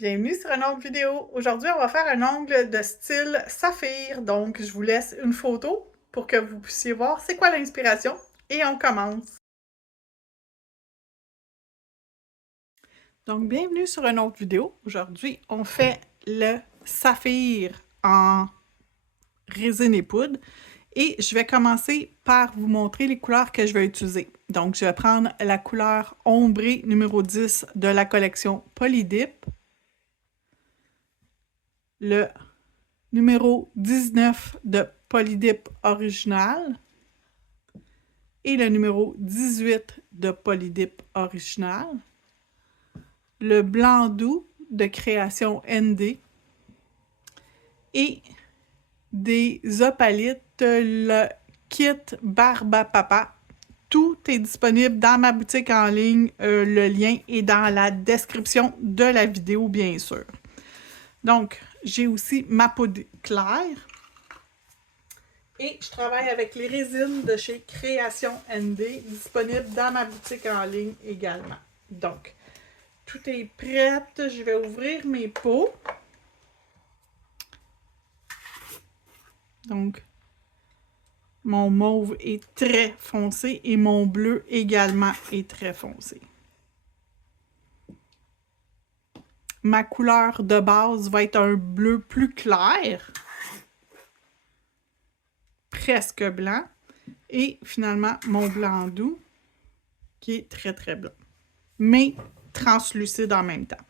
Bienvenue sur une autre vidéo. Aujourd'hui, on va faire un ongle de style saphir. Donc, je vous laisse une photo pour que vous puissiez voir c'est quoi l'inspiration. Et on commence. Donc, bienvenue sur une autre vidéo. Aujourd'hui, on fait le saphir en résine et poudre. Et je vais commencer par vous montrer les couleurs que je vais utiliser. Donc, je vais prendre la couleur ombrée numéro 10 de la collection Polydip. Le numéro 19 de Polydip original et le numéro 18 de Polydip original, le blanc doux de création ND et des opalites, le kit Barbe à Papa. Tout est disponible dans ma boutique en ligne. Le lien est dans la description de la vidéo, bien sûr. Donc, j'ai aussi ma poudre claire. Et je travaille avec les résines de chez Création ND, disponibles dans ma boutique en ligne également. Donc, tout est prêt. Je vais ouvrir mes pots. Donc, mon mauve est très foncé et mon bleu également est très foncé. Ma couleur de base va être un bleu plus clair, presque blanc. Et finalement, mon blanc doux, qui est très, très blanc. Mais translucide en même temps.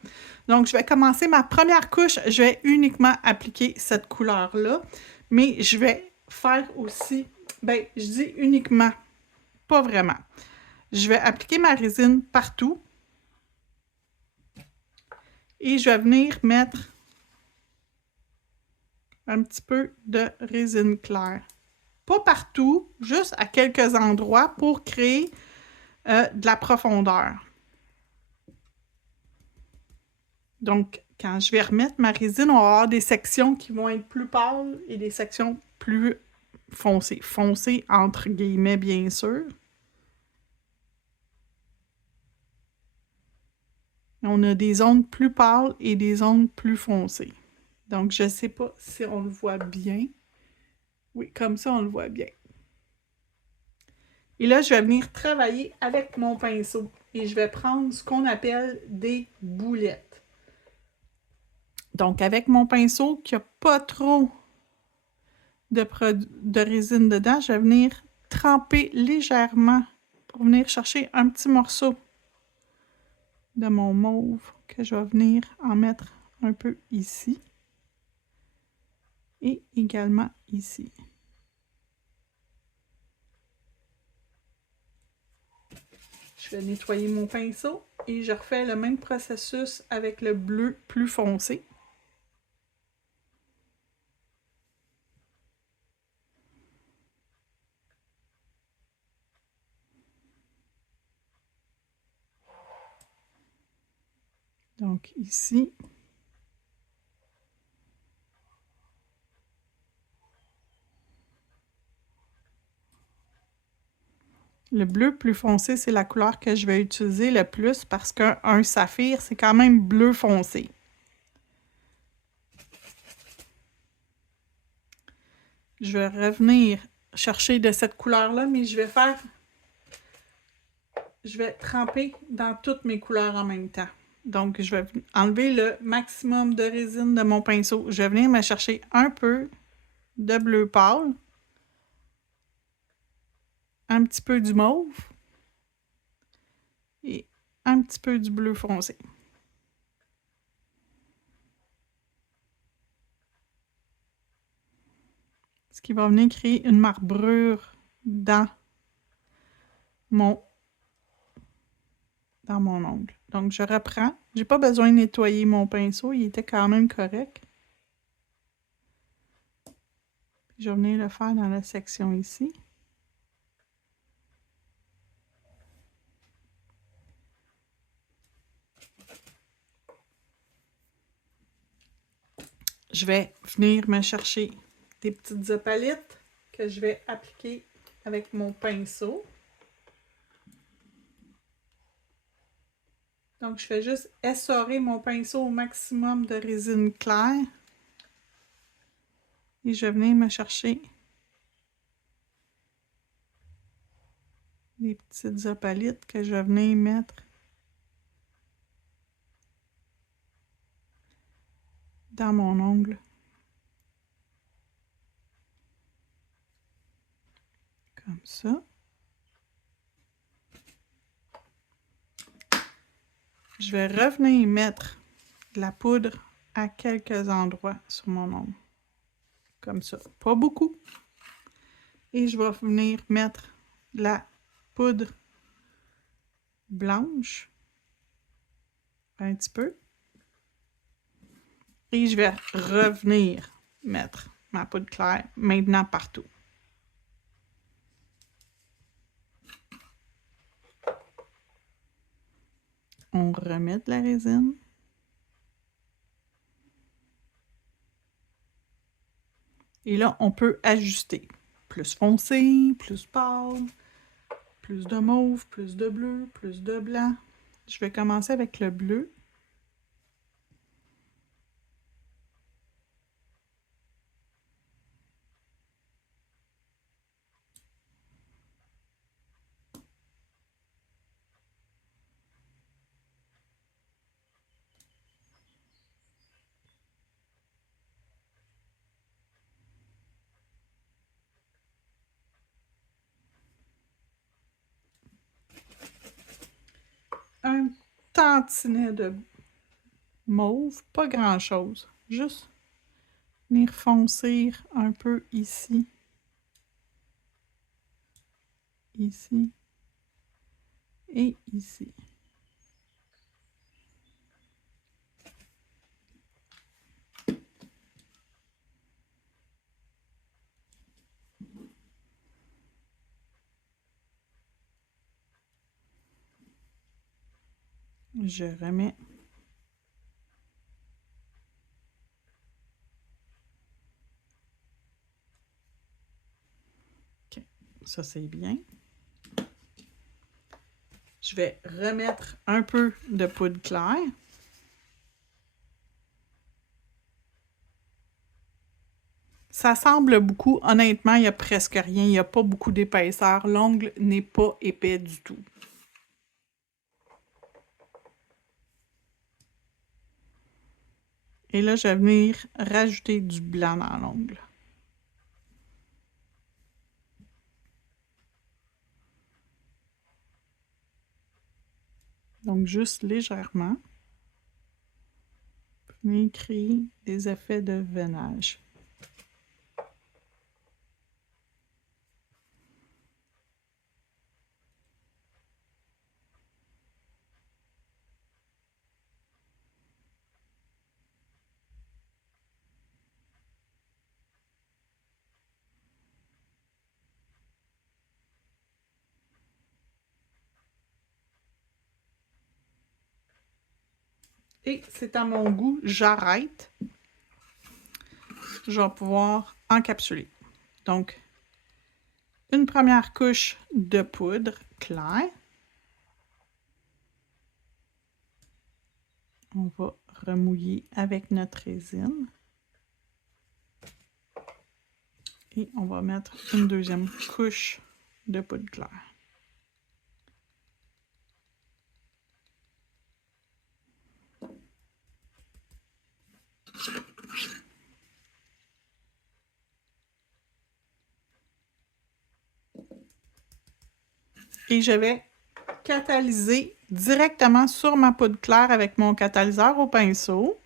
Donc, je vais commencer ma première couche. Je vais uniquement appliquer cette couleur-là. Mais je vais faire aussi... Ben, je dis uniquement. Pas vraiment. Je vais appliquer ma résine partout. Et je vais venir mettre un petit peu de résine claire. Pas partout, juste à quelques endroits pour créer de la profondeur. Donc, quand je vais remettre ma résine, on va avoir des sections qui vont être plus pâles et des sections plus foncées. Foncées entre guillemets, bien sûr. On a des zones plus pâles et des zones plus foncées. Donc, je ne sais pas si on le voit bien. Oui, comme ça, on le voit bien. Et là, je vais venir travailler avec mon pinceau. Et je vais prendre ce qu'on appelle des boulettes. Donc, avec mon pinceau qui n'a pas trop de résine dedans, je vais venir tremper légèrement pour venir chercher un petit morceau de mon mauve que je vais venir en mettre un peu ici et également ici. Je vais nettoyer mon pinceau et je refais le même processus avec le bleu plus foncé. Donc ici. Le bleu plus foncé, c'est la couleur que je vais utiliser le plus parce qu'un saphir, c'est quand même bleu foncé. Je vais revenir chercher de cette couleur-là, mais je vais tremper dans toutes mes couleurs en même temps. Donc, je vais enlever le maximum de résine de mon pinceau. Je vais venir me chercher un peu de bleu pâle, un petit peu du mauve et un petit peu du bleu foncé. Ce qui va venir créer une marbrure dans mon ongle. Donc, je reprends. J'ai pas besoin de nettoyer mon pinceau. Il était quand même correct. Je vais venir le faire dans la section ici. Je vais venir me chercher des petites opalites que je vais appliquer avec mon pinceau. Donc, je fais juste essorer mon pinceau au maximum de résine claire. Et je vais venir me chercher des petites opalites que je vais venir mettre dans mon ongle. Comme ça. Je vais revenir mettre de la poudre à quelques endroits sur mon ongle. Comme ça. Pas beaucoup. Et je vais venir mettre de la poudre blanche. Un petit peu. Et je vais revenir mettre ma poudre claire maintenant partout. On remet de la résine. Et là, on peut ajuster. Plus foncé, plus pâle, plus de mauve, plus de bleu, plus de blanc. Je vais commencer avec le bleu. Un tantinet de mauve, pas grand-chose. Juste venir foncer un peu ici. Ici. Et ici. Je remets. OK. Ça, c'est bien. Je vais remettre un peu de poudre claire. Ça semble beaucoup. Honnêtement, il n'y a presque rien. Il n'y a pas beaucoup d'épaisseur. L'ongle n'est pas épais du tout. Et là, je vais venir rajouter du blanc dans l'ongle. Donc, juste légèrement. Venir créer des effets de veinage. Et c'est à mon goût, j'arrête. Je vais pouvoir encapsuler. Donc, une première couche de poudre claire. On va remouiller avec notre résine. Et on va mettre une deuxième couche de poudre claire. Et je vais catalyser directement sur ma poudre claire avec mon catalyseur au pinceau.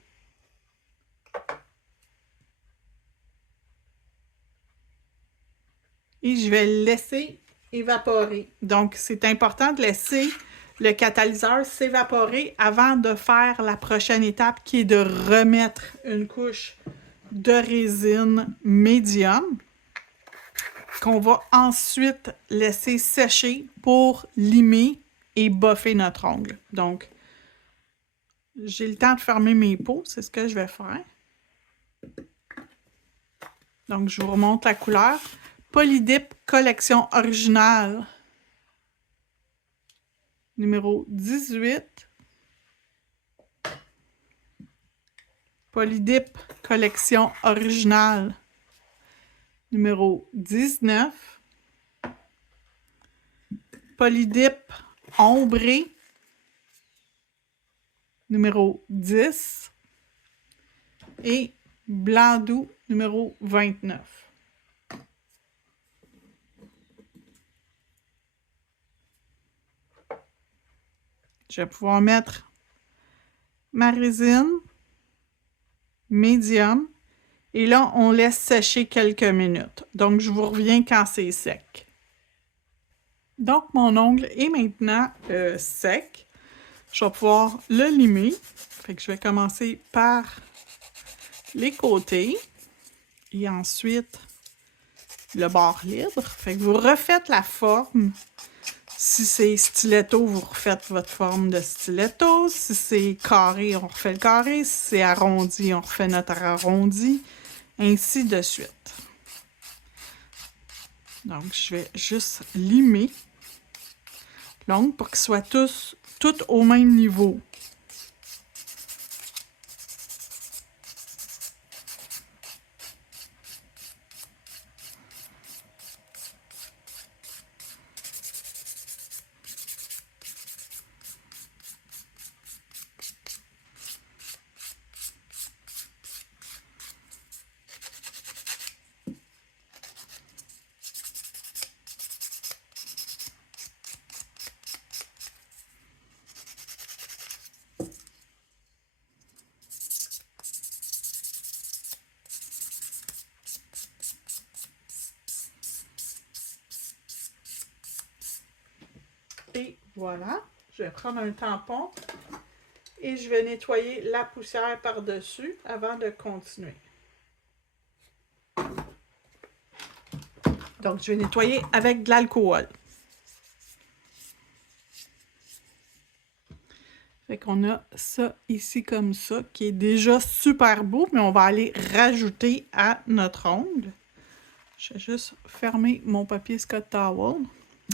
Et je vais le laisser évaporer. Donc, c'est important de laisser le catalyseur s'évaporer avant de faire la prochaine étape qui est de remettre une couche de résine médium qu'on va ensuite laisser sécher pour limer et boffer notre ongle. Donc, j'ai le temps de fermer mes pots, c'est ce que je vais faire. Donc, je vous remonte la couleur. Polydip collection originale numéro 18. Polydip collection originale numéro 19. Polydip ombré numéro 10. Et blanc doux numéro 29. Je vais pouvoir mettre ma résine médium. Et là, on laisse sécher quelques minutes. Donc, je vous reviens quand c'est sec. Donc, mon ongle est maintenant sec. Je vais pouvoir le limer. Fait que je vais commencer par les côtés. Et ensuite, le bord libre. Fait que vous refaites la forme. Si c'est stiletto, vous refaites votre forme de stiletto. Si c'est carré, on refait le carré. Si c'est arrondi, on refait notre arrondi. Ainsi de suite. Donc, je vais juste limer l'ongle pour qu'ils soient tous au même niveau. Et voilà, je vais prendre un tampon et je vais nettoyer la poussière par-dessus avant de continuer. Donc, je vais nettoyer avec de l'alcool. Fait qu'on a ça ici comme ça, qui est déjà super beau, mais on va aller rajouter à notre ongle. Je vais juste fermer mon papier Scott Towel,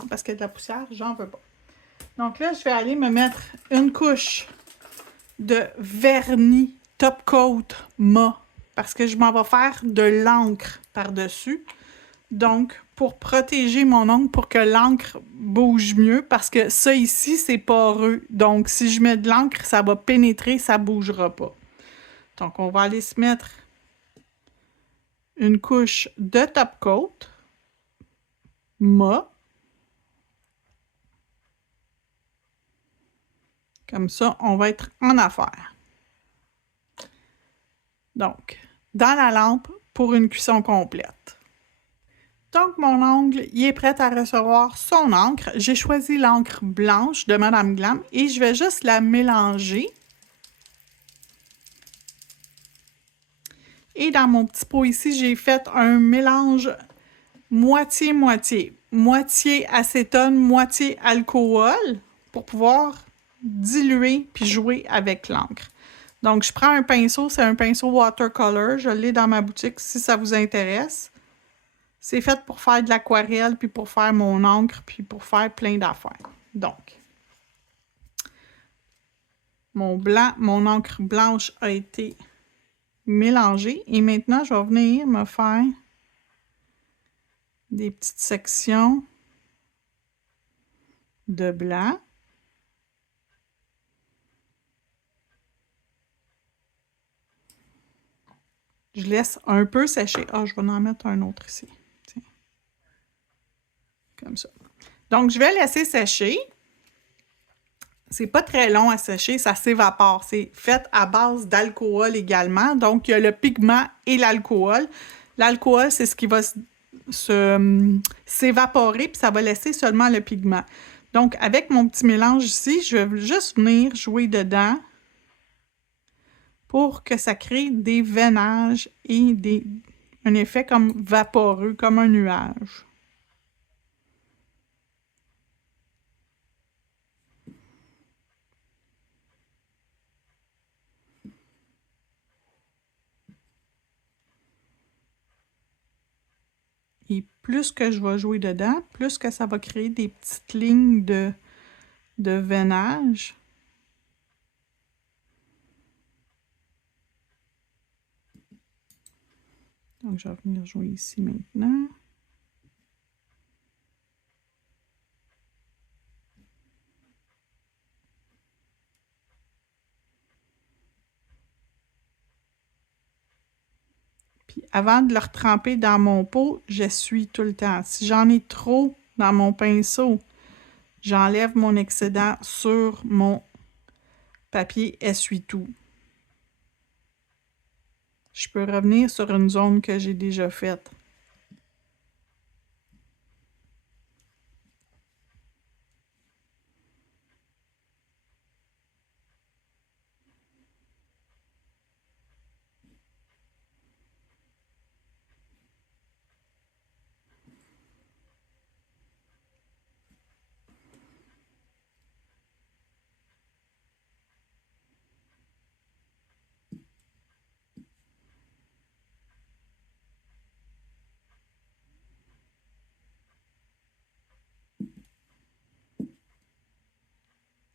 parce qu'il y a de la poussière, j'en veux pas. Donc là, je vais aller me mettre une couche de vernis top coat mat parce que je m'en vais faire de l'encre par-dessus. Donc, pour protéger mon ongle, pour que l'encre bouge mieux, parce que ça ici, c'est poreux. Donc, si je mets de l'encre, ça va pénétrer, ça ne bougera pas. Donc, on va aller se mettre une couche de top coat mat. Comme ça, on va être en affaire. Donc, dans la lampe pour une cuisson complète. Donc, mon ongle, il est prêt à recevoir son encre. J'ai choisi l'encre blanche de Madame Glam et je vais juste la mélanger. Et dans mon petit pot ici, j'ai fait un mélange moitié-moitié. Moitié acétone, moitié alcool pour pouvoir diluer puis jouer avec l'encre. Donc, je prends un pinceau, c'est un pinceau watercolor. Je l'ai dans ma boutique si ça vous intéresse. C'est fait pour faire de l'aquarelle, puis pour faire mon encre, puis pour faire plein d'affaires. Donc, mon encre blanche a été mélangée. Et maintenant, je vais venir me faire des petites sections de blanc. Je laisse un peu sécher. Ah, je vais en mettre un autre ici. Tiens. Comme ça. Donc, je vais laisser sécher. C'est pas très long à sécher, ça s'évapore. C'est fait à base d'alcool également. Donc, il y a le pigment et l'alcool. L'alcool, c'est ce qui va s'évaporer, puis ça va laisser seulement le pigment. Donc, avec mon petit mélange ici, je vais juste venir jouer dedans pour que ça crée des veinages et un effet comme vaporeux, comme un nuage. Et plus que je vais jouer dedans, plus que ça va créer des petites lignes de veinage. Donc, je vais venir jouer ici maintenant. Puis avant de le retremper dans mon pot, j'essuie tout le temps. Si j'en ai trop dans mon pinceau, j'enlève mon excédent sur mon papier essuie-tout. Je peux revenir sur une zone que j'ai déjà faite.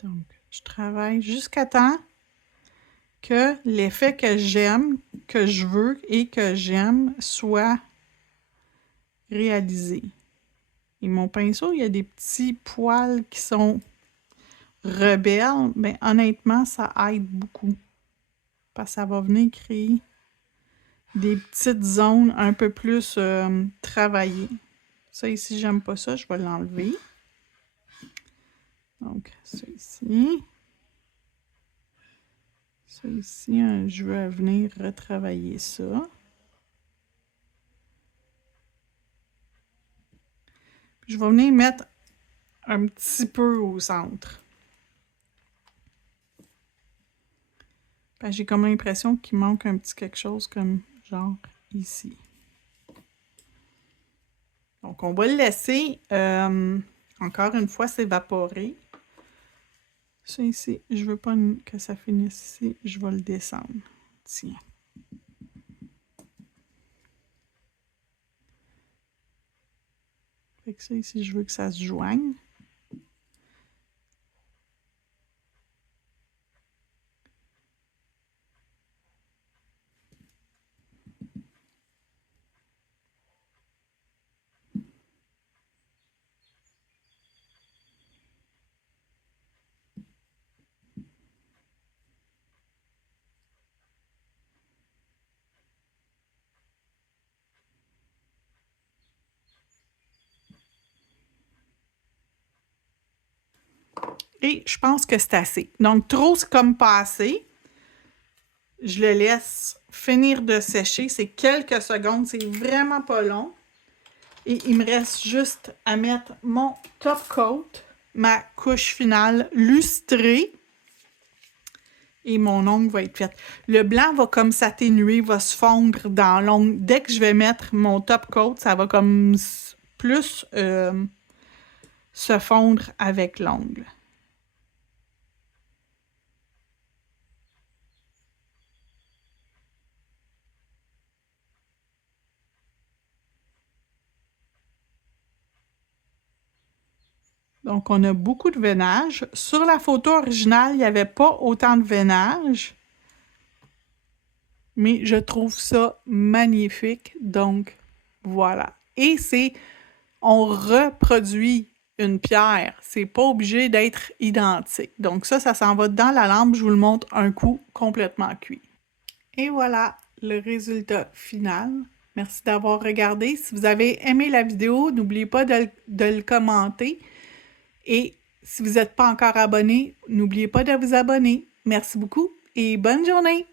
Donc, je travaille jusqu'à temps que l'effet que j'aime, que je veux et que j'aime soit réalisé. Et mon pinceau, il y a des petits poils qui sont rebelles, mais honnêtement, ça aide beaucoup. Parce que ça va venir créer des petites zones un peu plus travaillées. Ça ici, j'aime pas ça, je vais l'enlever. Donc, ça ici. Ça ici, je vais venir retravailler ça. Puis, je vais venir mettre un petit peu au centre. J'ai comme l'impression qu'il manque un petit quelque chose comme genre ici. Donc, on va le laisser encore une fois s'évaporer. Ça ici, je veux pas que ça finisse ici, je vais le descendre. Tiens. Fait que ça ici, je veux que ça se joigne. Et je pense que c'est assez. Donc, trop, c'est comme pas assez. Je le laisse finir de sécher. C'est quelques secondes. C'est vraiment pas long. Et il me reste juste à mettre mon top coat, ma couche finale lustrée. Et mon ongle va être fait. Le blanc va comme s'atténuer, va se fondre dans l'ongle. Dès que je vais mettre mon top coat, ça va comme plus se fondre avec l'ongle. Donc, on a beaucoup de veinage. Sur la photo originale, il n'y avait pas autant de veinage. Mais je trouve ça magnifique. Donc, voilà. Et on reproduit une pierre. C'est pas obligé d'être identique. Donc ça s'en va dans la lampe. Je vous le montre un coup complètement cuit. Et voilà le résultat final. Merci d'avoir regardé. Si vous avez aimé la vidéo, n'oubliez pas de le commenter. Et si vous n'êtes pas encore abonné, n'oubliez pas de vous abonner. Merci beaucoup et bonne journée!